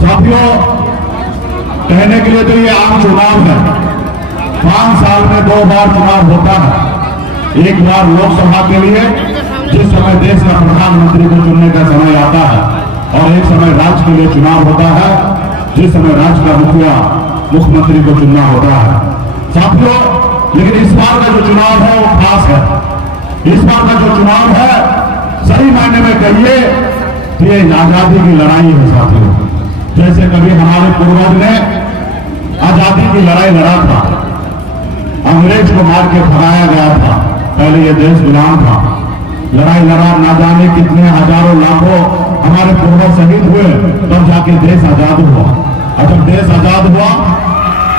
साथियों, कहने के लिए तो ये आम चुनाव है। 5 साल में 2 बार चुनाव होता है। एक बार लोकसभा के लिए, जिस समय देश का प्रधानमंत्री को चुनने का समय आता है, और एक समय राज्य के लिए चुनाव होता है, जिस समय राज्य का मुखिया मुख्यमंत्री को चुनना होता है। साथियों, लेकिन इस बार का जो चुनाव है वो खास है। इस बार का जो चुनाव है, सही मायने में कहिए तो ये आजादी की लड़ाई है। साथियों, जैसे कभी हमारे पूर्वज ने आजादी की लड़ाई लड़ा था, अंग्रेज को मार के भगाया गया था, पहले ये देश गुलाम था, लड़ाई लड़ा, ना जाने कितने हजारों लाखों हमारे पूर्वज शहीद हुए, तब जाके देश आजाद हुआ। और जब देश आजाद हुआ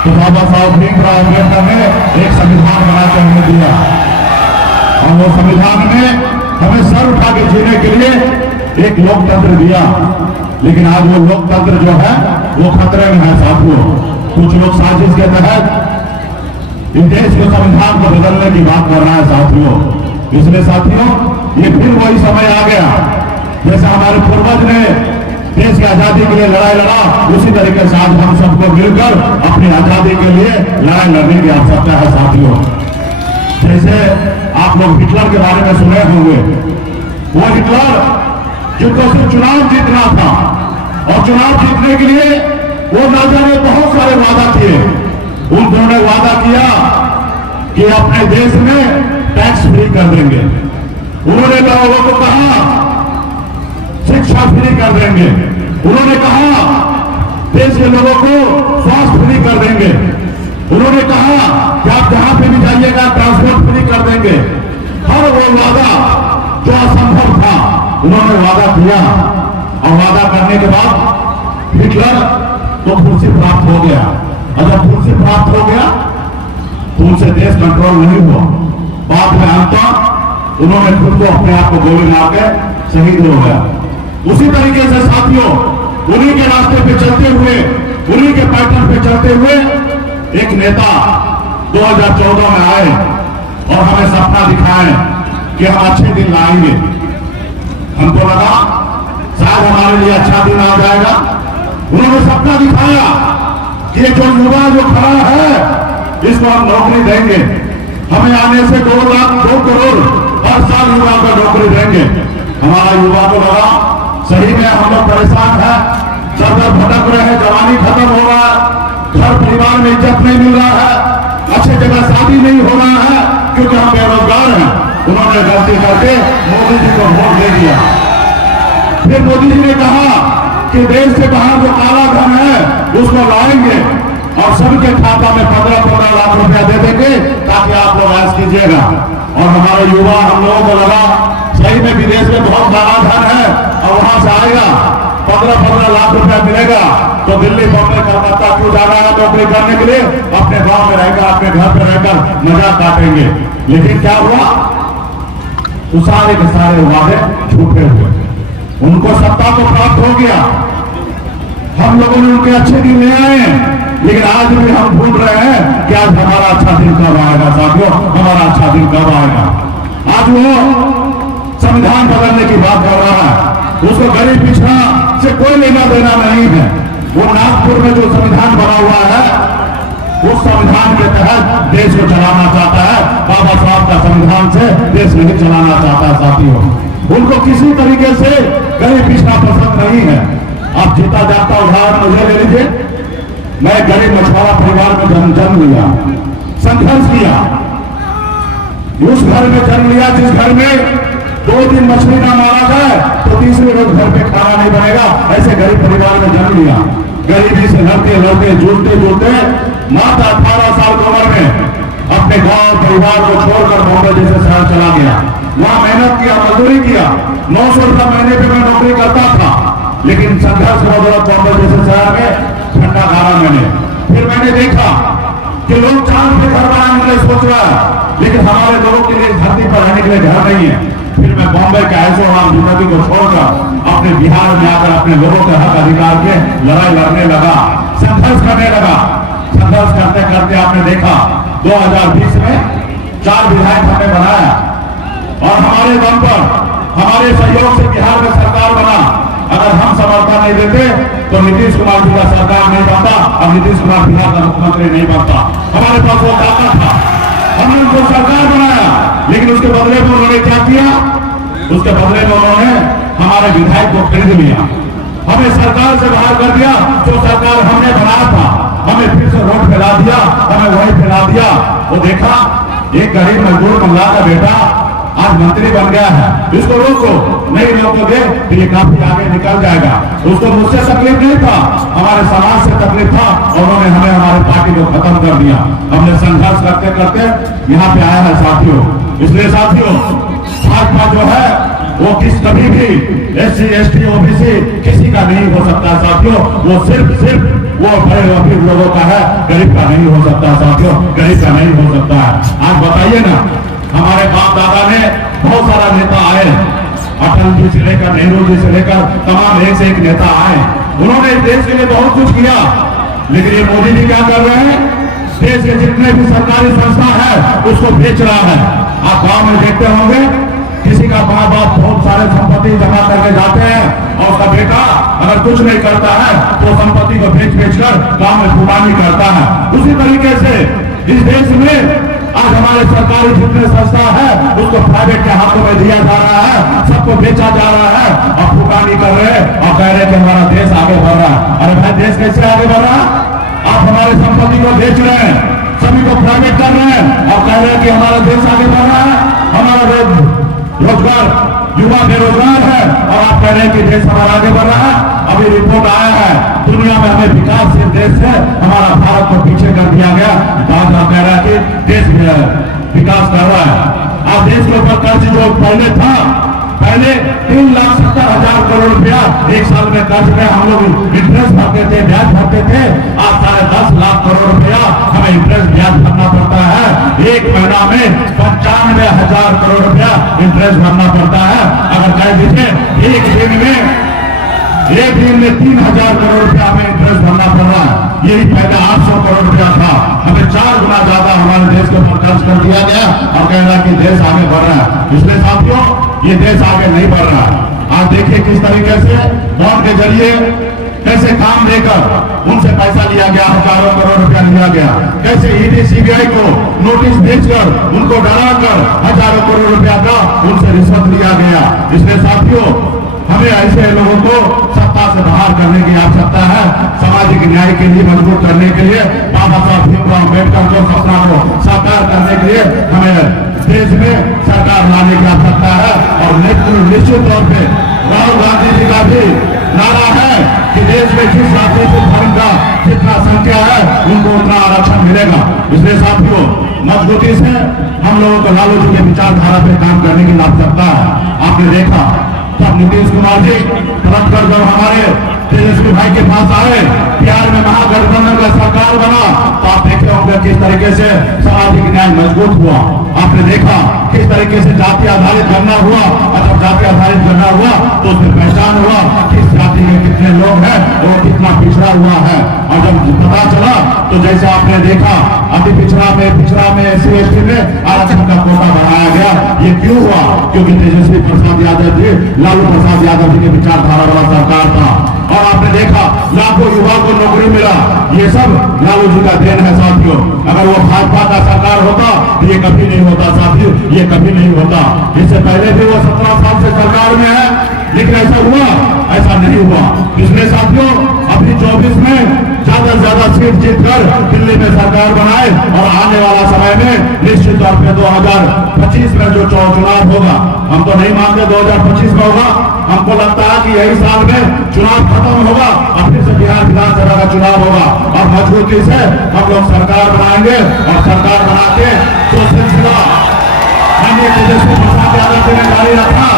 तो बाबा साहब भीमराव अम्बेडकर ने एक संविधान बना के हमें दिया, और वो संविधान में हमें सर उठा के जीने के लिए एक लोकतंत्र दिया। लेकिन आज वो लोकतंत्र जो है वो खतरे में है। साथियों, कुछ लोग साजिश के तहत इस देश के संविधान को बदलने की बात कर रहा है। साथियों, इसलिए साथियों, ये फिर वही समय आ गया, जैसे हमारे पूर्वज ने देश की आजादी के लिए लड़ाई लड़ा, उसी तरीके से आज हम सबको मिलकर अपनी आजादी के लिए लड़ाई लड़ने की आवश्यकता है। साथियों, जैसे आप लोग हिटलर के बारे में सुने होंगे, वो हिटलर जिनको सिर्फ चुनाव जीतना था, और चुनाव जीतने के लिए वो राजा ने बहुत सारे वादा किए। उन्होंने वादा किया कि अपने देश में टैक्स फ्री कर देंगे। उन्होंने लोगों को कहा शिक्षा फ्री कर देंगे। उन्होंने कहा देश के लोगों को स्वास्थ्य फ्री कर देंगे। उन्होंने कहा कि आप जहां पे भी जाइएगा ट्रांसपोर्ट फ्री कर देंगे। हर वो वादा जो असंभव था उन्होंने वादा किया, और वादा करने के बाद हिटलर तो कुर्सी प्राप्त हो गया। और जब कुर्सी प्राप्त हो गया तो उनसे देश कंट्रोल नहीं हुआ। बाद में अंत उन्होंने खुद को अपने आप को गोली मार के शहीद हो गया। उसी तरीके से साथियों, उन्हीं के रास्ते पे चलते हुए, उन्हीं के पैटर्न पे चलते हुए एक नेता 2014 में आए और हमें सपना दिखाए कि हम अच्छे दिन लाएंगे। हमको लगा शायद हमारे लिए अच्छा दिन आ जाएगा। उन्होंने सपना दिखाया कि जो युवा जो खड़ा है इसको हम नौकरी देंगे, हमें आने से 2 करोड़ हर साल युवा को नौकरी देंगे। हमारा युवा को लगा सही में हम लोग परेशान हैं, दर दर भटक रहे हैं, जवानी खत्म हो रहा है, घर परिवार में इज्जत नहीं मिल रहा है, अच्छे जगह शादी नहीं हो रहा है क्योंकि हम बेरोजगार हैं। उन्होंने गलती करके मोदी जी को वोट दे दिया। फिर मोदी जी ने कहा कि देश से बाहर जो काला धन है उसको लाएंगे और सबके खाता में 15-15 लाख रुपया दे देंगे ताकि आप लोग ऐश कीजिएगा। और हमारे युवा, हम लोगों को लगा सही में विदेश में बहुत काला धन है और वहां से आएगा 15-15 लाख रुपया मिलेगा तो दिल्ली, बॉम्बे, कलकत्ता क्यों जाना है नौकरी करने के लिए, अपने गांव में रहकर, अपने घर पर रहकर मजा काटेंगे। लेकिन क्या हुआ, तो सारे के सारे वादे झूठे हुए। उनको सत्ता को प्राप्त हो गया, हम लोगों ने उनके अच्छे दिन ले आए, लेकिन आज भी हम भूल रहे हैं कि आज हमारा अच्छा दिन कब आएगा। साथियों, हमारा अच्छा दिन कब आएगा। आज वो संविधान बदलने की बात कर रहा है, उसको गरीब पिछड़ा से कोई लेना देना नहीं है। वो नागपुर में जो संविधान बना हुआ है उस संविधान के तहत देश को चलाना चाहता है। बाबा साहब का संविधान से देश नहीं चलाना चाहता। साथियों, उनको किसी तरीके से गरीब पिछड़ा पसंद नहीं है। आप जीता जाता उदाहरण मुझे ले लीजिए, मैं गरीब मछुआरा परिवार में जन्म लिया, संघर्ष किया, उस घर में जन्म लिया जिस घर में 2 दिन मछली ना मारा जाए तो तीसरे रोज घर पे खाना नहीं बनेगा। ऐसे गरीब परिवार में जन्म लिया, गरीबी से लड़ते लड़ते जुड़ते जुड़ते मात्र 18 साल की उम्र में अपने गांव परिवार को छोड़कर बॉम्बे जैसे शहर चला गया। वहां मेहनत किया, मजदूरी किया, 900 रुपये महीने पे मैं नौकरी करता था, लेकिन संघर्ष के बदौलत बॉम्बे जैसे शहर में ठंडा खाना मैंने। फिर मैंने देखा कि लोग चांद पे घर बनाने के लिए सोच रहा है, लेकिन हमारे लोगों के लिए धरती पर रहने के लिए घर नहीं है। फिर मैं बॉम्बे के ऐशोआराम जिंदगी को छोड़कर अपने बिहार में आकर अपने लोगों के हक अधिकार के लड़ाई लड़ने लगा, संघर्ष करने लगा। संघर्ष करते करते आपने देखा 2020 में 4 विधायक हमने बनाया और हमारे दम पर, हमारे सहयोग से बिहार में सरकार बना। अगर हम समर्थन नहीं देते तो नीतीश कुमार जी का सरकार नहीं बनता और नीतीश कुमार बिहार का मुख्यमंत्री नहीं बनता। हमारे पास वो ताकत था, हमने उनको सरकार बनाया, लेकिन उसके बदले में उन्होंने क्या किया? उसके बदले में उन्होंने हमारे विधायक को खरीद लिया, हमें सरकार से बाहर कर दिया। जो सरकार हमने बनाया था हमें फिर से वोट फैला दिया, हमें वही फैला दिया। वो देखा एक गरीब मजदूर महिला का बेटा आज मंत्री बन गया है, इसको रोको, नहीं रोकोगे तो ये काफी आगे निकल जाएगा। उसको मुझसे तकलीफ नहीं था, हमारे समाज से तकलीफ था, और उन्होंने हमें हमारे पार्टी को खत्म कर दिया। हमने संघर्ष करते करते यहाँ पे आया है साथियों। इसलिए साथियों, भाजपा जो है वो कभी भी SC ST OBC किसी का नहीं हो सकता साथियों। वो सिर्फ वो बड़े अमीर लोगों का है, गरीब का नहीं हो सकता साथियों, गरीब का नहीं हो सकता है। आज बताइए ना, हमारे बाप दादा ने बहुत सारा नेता आए, अटल जी से लेकर नेहरू जी से लेकर तमाम एक से एक नेता आए, उन्होंने देश के लिए बहुत कुछ किया। लेकिन ये मोदी जी क्या कर रहे हैं? देश के जितने भी सरकारी संस्था है उसको बेच रहा है। आप गांव में देखते होंगे, किसी का माँ बाप बहुत सारे संपत्ति जमा करके जाते हैं और उसका बेटा अगर कुछ नहीं करता है तो संपत्ति को बेच कर गांव में कुर्बानी करता है। उसी तरीके से इस देश में आज हमारे सरकारी जितने संस्था है उसको प्राइवेट के हाथों में दिया जा रहा है, सबको बेचा जा रहा है और कुर्बानी कर रहे हैं और कह रहे हैं कि हमारा देश आगे बढ़ रहा है। अरे भाई, देश कैसे आगे बढ़ रहा है? आप हमारे संपत्ति को बेच रहे हैं, सभी को प्राइवेट कर रहे हैं और कह रहे हैं कि हमारा देश आगे बढ़ रहा है। हमारा रोजगार, युवा बेरोजगार है और आप कह रहे हैं कि देश हमारा आगे बढ़ रहा है। अभी रिपोर्ट आया है, दुनिया में हमें विकासशील देश से हमारा भारत को पीछे कर दिया गया। बादशाह कह रहा है कि देश विकास कर रहा है। आप देश के ऊपर कर्ज जो पहले 3,70,000 करोड़ रुपया एक साल में कर्ज में हम लोग इंटरेस्ट भरते थे, ब्याज भरते थे। आज 10.5 लाख करोड़ रुपया हमें इंटरेस्ट ब्याज भरना पड़ता है। एक महीना में 95,000 करोड़ रुपया इंटरेस्ट भरना पड़ता है। अगर कह दीजिए एक दिन में 3,000 करोड़ रुपया हमें इंटरेस्ट भरना पड़ रहा है। यही पहले 800 करोड़ रुपया था, हमें 4 गुना ज्यादा हमारे देश के ऊपर खर्च कर दिया गया और कह रहा है कि देश आगे बढ़ रहा है। इसलिए साथियों, ये देश आगे नहीं बढ़ रहा है। आप देखिए किस तरीके से बॉन्ड के जरिए कैसे काम देकर उनसे पैसा लिया गया, हजारों करोड़ रुपया लिया गया। कैसे ED CBI को नोटिस भेजकर उनको डराकर हजारों करोड़ रुपया का उनसे रिश्वत लिया गया। इसलिए साथियों, हमें ऐसे लोगों को सत्ता से बाहर करने की आवश्यकता है। सामाजिक न्याय के लिए मजबूर करने के लिए, बाबा साहब भीमराव अम्बेडकर को सपना को साकार करने के लिए हमें देश में सरकार लाने की आवश्यकता है। और निश्चित तौर पे राहुल गांधी जी का भी नारा है कि देश में जिस राजनीतिक धर्म का जितना संख्या है उनको उतना आरक्षण मिलेगा। इसलिए साथियों, मजबूती से हम लोगों को लालू जी के विचारधारा पे काम करने की आवश्यकता है। आपने देखा तब नीतीश कुमार जी पलटकर जब हमारे तेजस्वी भाई के पास आए, बिहार में महागठबंधन का सरकार बना, तो आप देखे होंगे किस तरीके से सामाजिक न्याय मजबूत हुआ। आपने देखा किस तरीके से जाति आधारित गणना हुआ, और जब जाति आधारित गणना हुआ तो उसमें पहचान हुआ किस जाति में कितने लोग हैं और कितना पिछड़ा हुआ है। और जब पता चला तो जैसे आपने देखा अति पिछड़ा में SC ST में आरक्षण का कोटा बढ़ाया गया। ये क्यों हुआ? क्योंकि तेजस्वी प्रसाद यादव जी, लालू प्रसाद यादव जी के विचारधारा वाला सरकार था। और आपने देखा लाखों युवा को नौकरी मिला, ये सब लालू जी का देन है साथियों। अगर वो भाजपा का सरकार होता तो ये कभी नहीं होता साथियों, ये कभी नहीं होता। इससे पहले भी वो 17 साल से सरकार में है, लेकिन ऐसा हुआ? ऐसा नहीं हुआ। इसलिए साथियों, अभी 24 में ज्यादा से ज्यादा सीट जीतकर दिल्ली में सरकार बनाए और आने वाला समय में निश्चित तौर पर 2025 में जो चुनाव होगा, हम तो नहीं मानते 2025 में होगा, हमको लगता है कि यही साल में चुनाव खत्म होगा और फिर से बिहार विधानसभा का चुनाव होगा। और मजबूती से हम लोग सरकार बनाएंगे और सरकार बना के जो सिलसिला हमने तेजस्वी प्रसाद यादव जी ने जारी रखा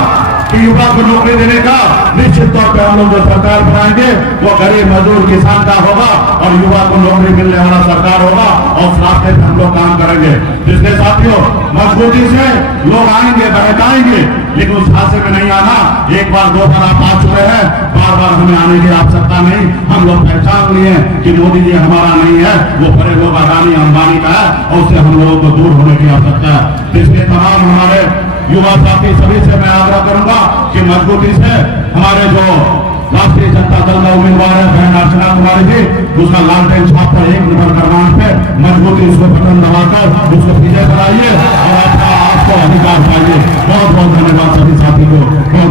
कि युवा को नौकरी देने का, निश्चित तौर पर हम लोग जो सरकार बनाएंगे वो गरीब मजदूर किसान का होगा और युवा को नौकरी मिलने वाला सरकार होगा और साथ में हम लोग काम करेंगे। इसलिए साथियों, मजबूती से लोग आएंगे, बहकाएंगे, लेकिन उस हादसे में नहीं आना। एक बार 2 बार आप आ चुके हैं, बार बार हमें आने की आवश्यकता नहीं। हम लोग पहचान लिए कि मोदी जी हमारा नहीं है, वो बड़े लोग अडानी अंबानी का है और उससे हम लोगों को दूर होने की आवश्यकता है। इसलिए तमाम हमारे युवा साथी सभी से मैं आग्रह करूंगा कि मजबूती से हमारे जो राष्ट्रीय जनता दल का उम्मीदवार है बहन अर्चना कुमारी जी, उसका लालटेन छाप पर 1 नंबर क्रमांक पे मजबूती उसको बटन दबाकर उसको विजय कराइए और आपको अधिकार पाइए। बहुत बहुत धन्यवाद सभी साथी को।